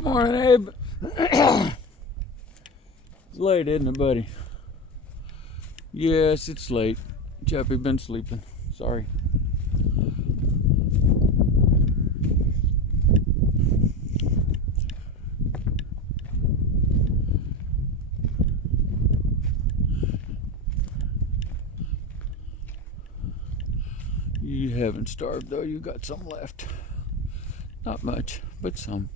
Good morning, Abe. It's late, isn't it, buddy? Yes, it's late. Chappie been sleeping. Sorry. You haven't starved, though. You got some left. Not much, but some.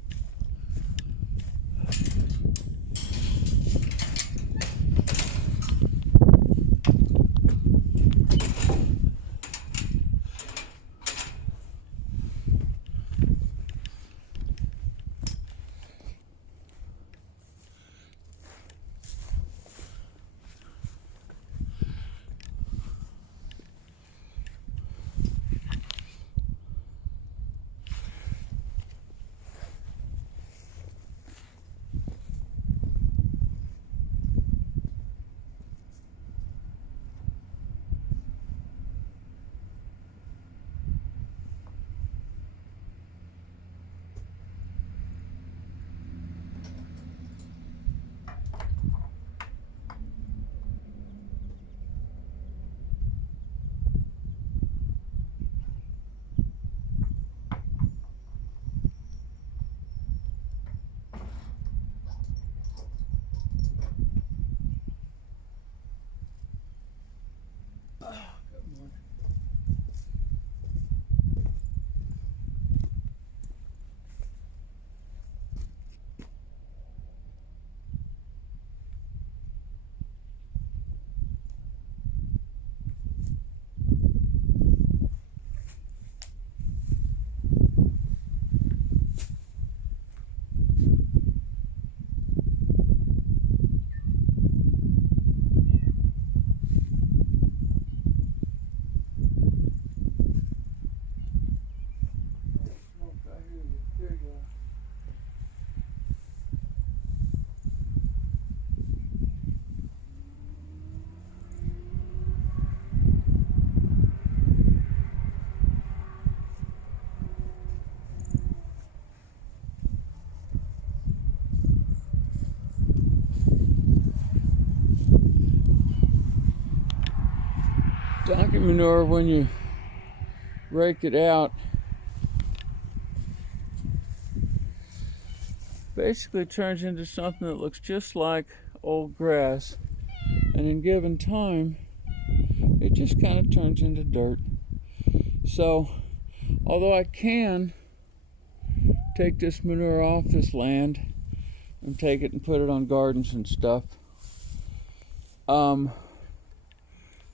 Donkey manure, when you rake it out, basically turns into something that looks just like old grass, and in given time it just kind of turns into dirt. So although I can take this manure off this land and take it and put it on gardens and stuff,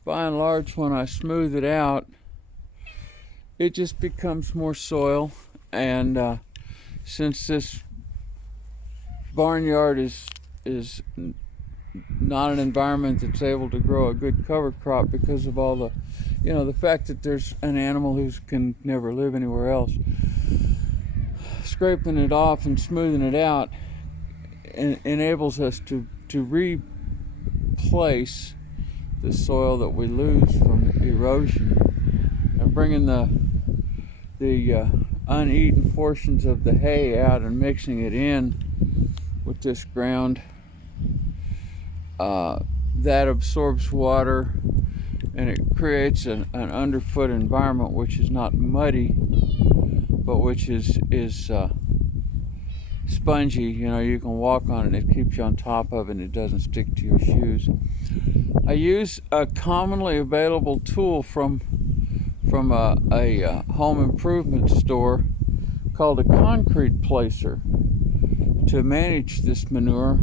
by and large, when I smooth it out, it just becomes more soil. And since this barnyard is not an environment that's able to grow a good cover crop because of all the, the fact that there's an animal who can never live anywhere else, scraping it off and smoothing it out enables us to replace the soil that we lose from erosion, and bringing the uneaten portions of the hay out and mixing it in with this ground that absorbs water, and it creates an underfoot environment which is not muddy but which is spongy. You can walk on it, it keeps you on top of it, and it doesn't stick to your shoes. I use a commonly available tool from a home improvement store called a concrete placer to manage this manure.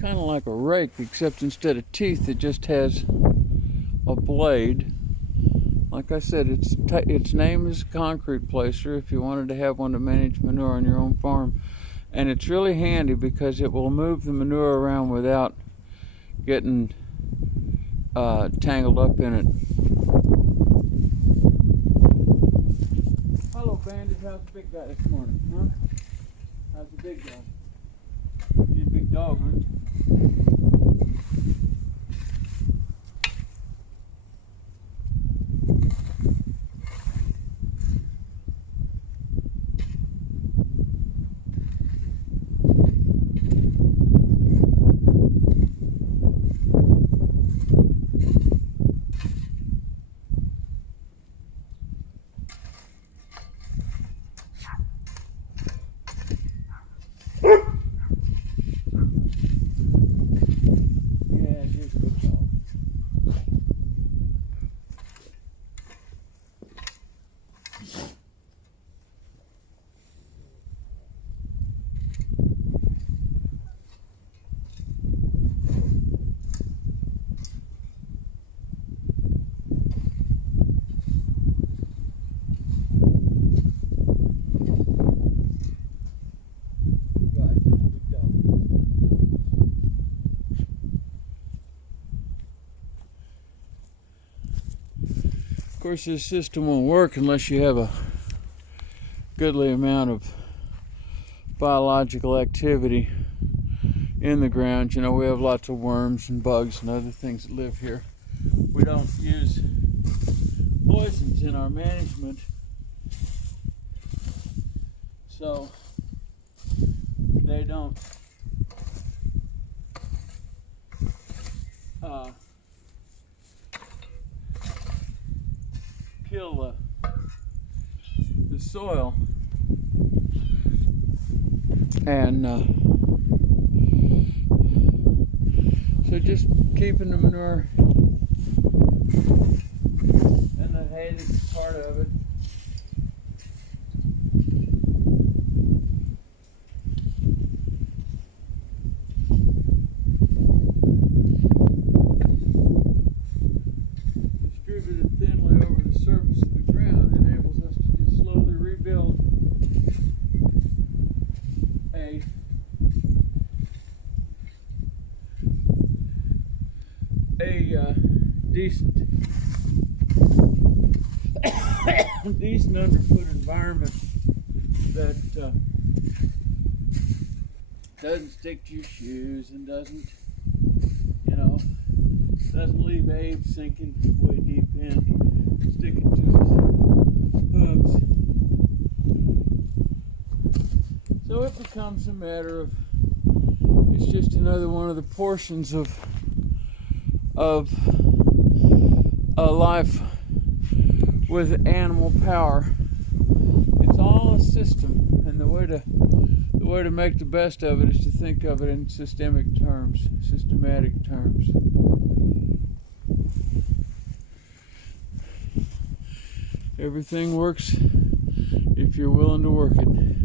Kind of like a rake, except instead of teeth it just has a blade. Like I said, its name is concrete placer if you wanted to have one to manage manure on your own farm, and it's really handy because it will move the manure around without getting tangled up in it. Hello, Bandit. How's the big guy this morning, huh? How's the big dog? You're a big dog, aren't you? Yeah, here's a big dog. Of course, this system won't work unless you have a goodly amount of biological activity in the ground. You know, we have lots of worms and bugs and other things that live here. We don't use poisons in our management, so they don't kill the soil, and so just keeping the manure and the hay that's part of it. Distributed thinly over the surface of the ground enables us to just slowly rebuild a decent underfoot environment that doesn't stick to your shoes and doesn't leave Abe sinking way deep in, sticking to his hooves. So it becomes a matter of, it's just another one of the portions of a life with animal power. It's all a system, and the way to make the best of it is to think of it in systematic terms. Everything works if you're willing to work it.